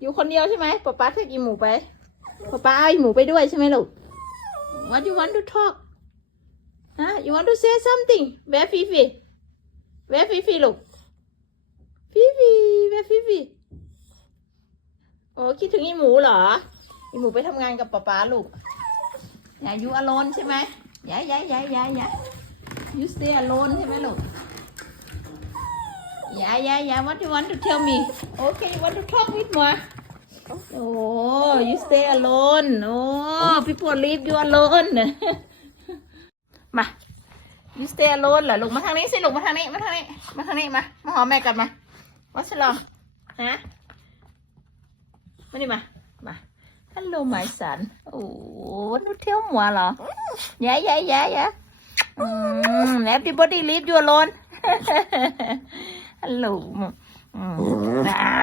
อยู่คนเดียวใช่ไหมป๊าป๊าเทกี่หมูไปป๊าป๊าเอาอีหมูไปด้วยใช่ไหมลูก What you want to talk ฮะ you want to say something Where Fifi Where Fifi ลูก Fifi Where Fifi โอ้คิดถึงอีหมูเหรอ อีหมูไปทำงานกับป๊าป๊าลูกอย่าอยู่ alone ใช่ไหมย่าอย่าอย่าอย่าอย่า you stay alone ใช่ไหมลูก Yeah, yeah, yeah. What you want to tell me? Okay, you want to talk with me? Oh, you stay alone. Oh, people leave you alone. มา you stay alone เหรอลูกมาทางนี้สิลูกมาทางนี้มาทางนี้มาทางนี้มามาหอมแม่กันมาวัชรองฮะมานี่มามา Hello my son โอ้วันนู้เที่ยวหัวเหรอ Yeah, yeah, yeah, yeah. Mm, everybody leave you alone. Hello. Mm. Ah.